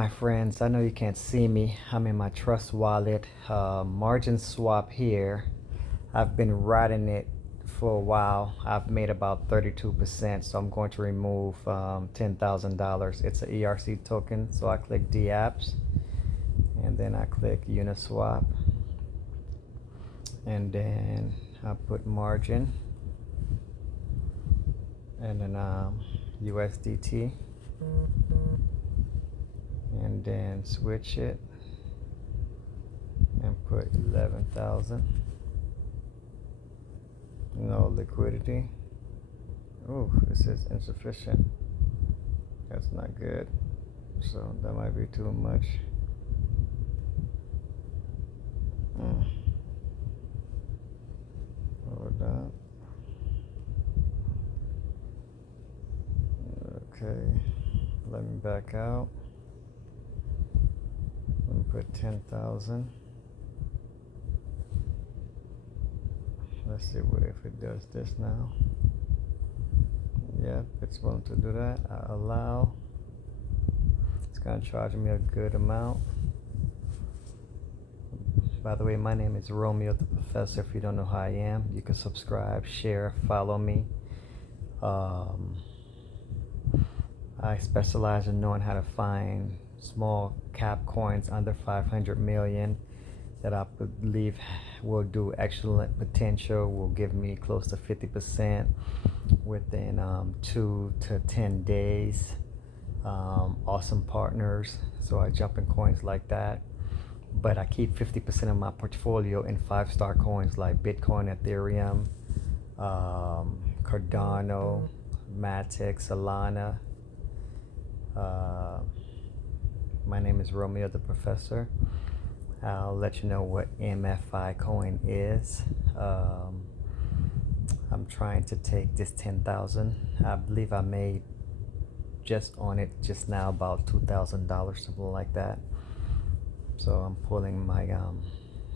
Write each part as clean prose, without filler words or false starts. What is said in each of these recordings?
my friends. I know you can't see me. I'm in my trust wallet. Marginswap here. I've been riding it for a while. I've made about 32%, so I'm going to remove $10,000. It's an ERC token, so I click D apps, and then I click Uniswap, and then I put margin, and then USDT, and then switch it and put 11,000. No liquidity. Oh, this is insufficient. That's not good. So that might be too much. Hold on. Okay, let me back out. Let me put 10,000. Let's see if it does this now. Yep, it's willing to do that. I allow. It's gonna charge me a good amount. By the way, my name is Romeo the Professor. If you don't know who I am, you can subscribe, share, follow me. I specialize in knowing how to find small cap coins under 500 million that I believe will do excellent potential, will give me close to 50% within 2 to 10 days. Awesome partners, so I jump in coins like that. But I keep 50% of my portfolio in 5-star coins like Bitcoin, Ethereum, Cardano, Matic, Solana. My name is Romeo the Professor. I'll let you know what MFI coin is. I'm trying to take this 10,000. I believe I made just on it just now about $2,000, something like that. So I'm pulling my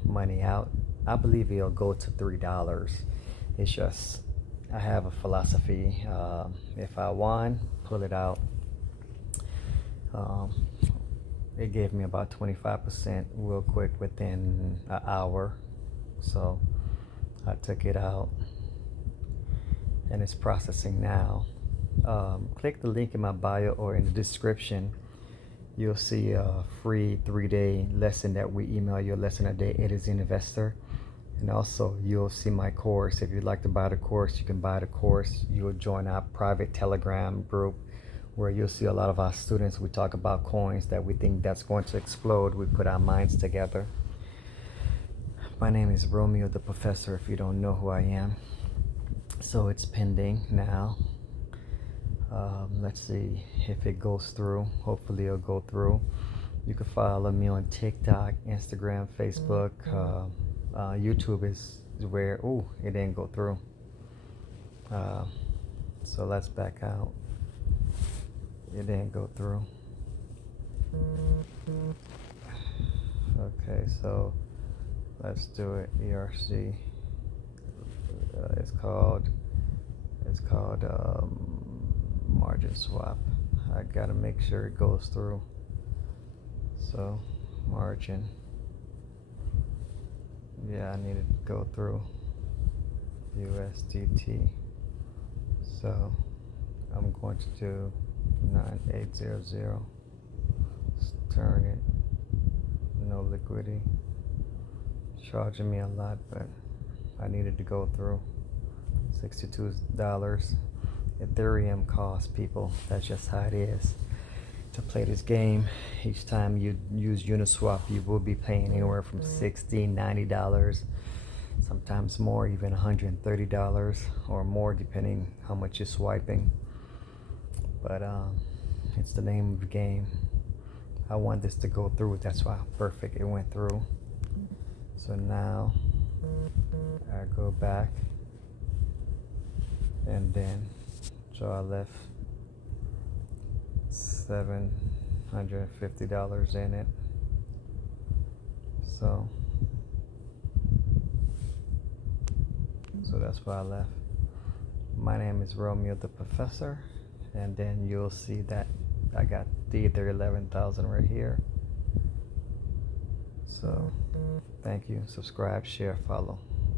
money out. I believe it'll go to $3. It's just I have a philosophy. If I won, pull it out. It gave me about 25% real quick within an hour, so I took it out and it's processing now. Click the link in my bio or in the description. You'll see a free 3-day lesson that we email you, a lesson a day. It is Investor. And also you'll see my course. If you'd like to buy the course, you can buy the course. You'll join our private Telegram group where you'll see a lot of our students. We talk about coins that we think that's going to explode. We put our minds together. My name is Romeo the Professor, if you don't know who I am. So it's pending now. Let's see if it goes through. Hopefully it'll go through. You can follow me on TikTok, Instagram, Facebook. YouTube is where, oh, it didn't go through. So let's back out. It didn't go through. Okay, so let's do it. ERC. It's called Marginswap. I gotta make sure it goes through. So margin. Yeah, I need it to go through. USDT. So I'm going to do 9800. Turn it. No liquidity. Charging me a lot, but I needed to go through. $62. Ethereum costs, people. That's just how it is to play this game. Each time you use Uniswap, you will be paying anywhere from $60, $90, sometimes more, even $130 or more, depending how much you're swiping. But it's the name of the game. I want this to go through. That's why perfect it went through. So now I go back, and then so I left $750 in it. So that's why I left. My name is Romeo the Professor, and then you'll see that I got the other 11,000 right here. So thank you. Subscribe, share, follow.